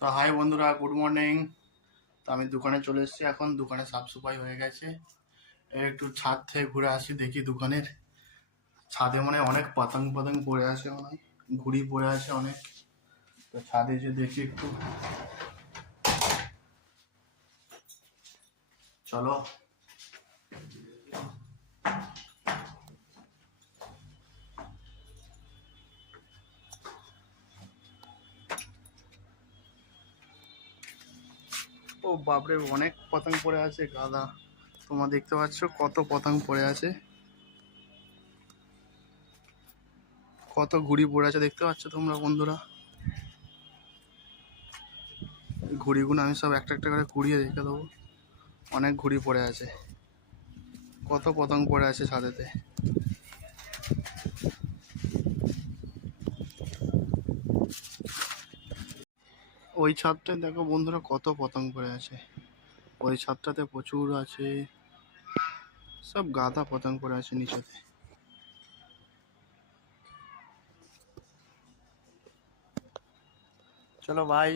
তো হাই বন্ধুরা, good morning. তো আমি দোকানে চলে এসেছি, এখন দোকানে সাফ সাফাই হয়ে গেছে। একটু ছাদ থেকে ঘুরে আসি, দেখি দোকানের ছাদে মানে অনেক পাতাং পাতাং পড়ে আছে, অনেক ঘুড়ি পড়ে আছে অনেক। তো ছাদে যে দেখি একটু, চলো। ও বাপরে, অনেক পতঙ্গ পড়ে আছে গাদা। তোমরা দেখতে পাচ্ছ কত পতঙ্গ পড়ে আছে, কত ঘুড়ি পড়ে আছে দেখতে পাচ্ছ তোমরা বন্ধুরা। ঘুড়িগুলো আমি সব একটা একটা করে কুড়িয়ে রেখে দেবো। অনেক ঘুড়ি পড়ে আছে, কত পতঙ্গ পড়ে আছে ছাদেতে। ওই ছাদটায় দেখো বন্ধুরা কত পতঙ্গ পড়ে আছে, ওই ছাদটাতে প্রচুর আছে, সব গাদা পতঙ্গ পড়ে আছে নিচেতে। চলো ভাই।